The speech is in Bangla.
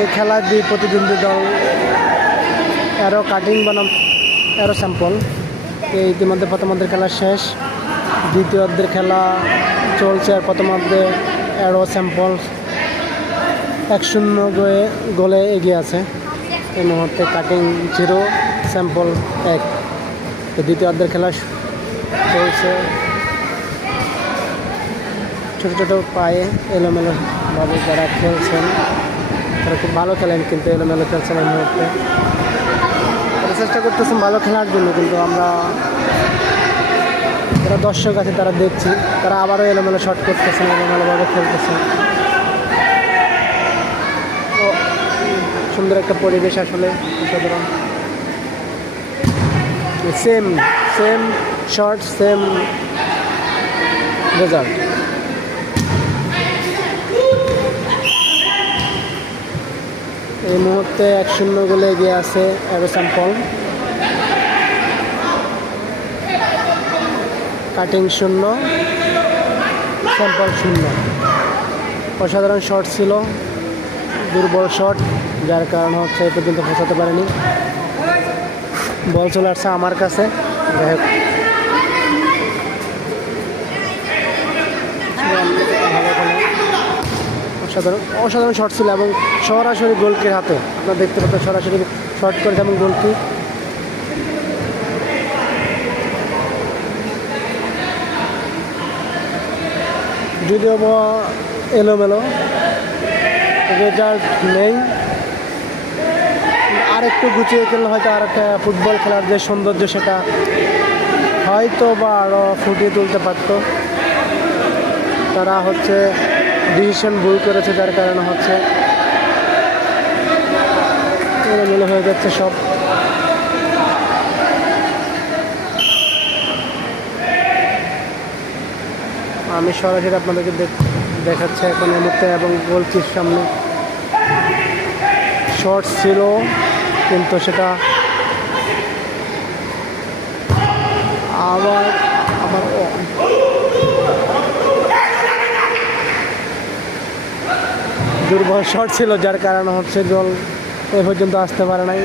আজকে খেলার দুই প্রতিদ্বন্দ্বী দল এরো কাটিং বনাম এরো স্যাম্পল। ইতিমধ্যে প্রথমার্ধের খেলা শেষ, দ্বিতীয়ার্ধের খেলা চলছে। আর প্রথমার্ধে এরো স্যাম্পল 1-0 গোলে এগিয়ে আছে। এই মুহূর্তে কাটিং 0, স্যাম্পল 1। দ্বিতীয়ার্ধের খেলা চলছে। ছোটো ছোটো পায়ে এলোমেলোভাবে যারা খেলছেন তারা খুব ভালো খেলেন, কিন্তু এলোমেলো খেলছেন এই মুহূর্তে। তারা চেষ্টা করতেছেন ভালো খেলার জন্য, কিন্তু আমরা যারা দর্শক আছে তারা দেখছি তারা আবারও এলোমেলো শট করতেছেন, এলোমেলোভাবে খেলতেছেন। তো সুন্দর একটা পরিবেশ আসলে, সুতরাং সেম শট সেম রেজাল্ট। এই মুহূর্তে 1-0 গোলে এগিয়ে আছে এরো স্যাম্পল। Cutting 0, sample 0। অসাধারণ শট ছিল, দুর্বল শট, যার কারণে হচ্ছে এ পর্যন্ত পৌঁছাতে পারেনি। বল চলে আসছে আমার কাছে। যাই হোক, অসাধারণ শট ছিল এবং সরাসরি গোলকির হাতে। আপনারা দেখতে পাচ্ছেন সরাসরি শট করেছে এবং গোলকি। যদিও এলোমেলো রেজাল্ট নেই, আর একটু গুছিয়ে খেললে হয়তো আর একটা ফুটবল খেলার যে সৌন্দর্য সেটা হয়তো বা আরও ফুটিয়ে তুলতে পারত। তারা হচ্ছে ডিসিশন ভুল করেছে, যার কারণে হচ্ছে এলোমেলো হয়ে যাচ্ছে সব। আমি সরাসরি আপনাদেরকে দেখাচ্ছি এখন এই মুহূর্তে, এবং গোলকির সামনে শর্ট ছিল, কিন্তু সেটা আবার দুর্বল শট ছিল, যার কারণে হচ্ছে গোল এ পর্যন্ত আসতে পারে নাই।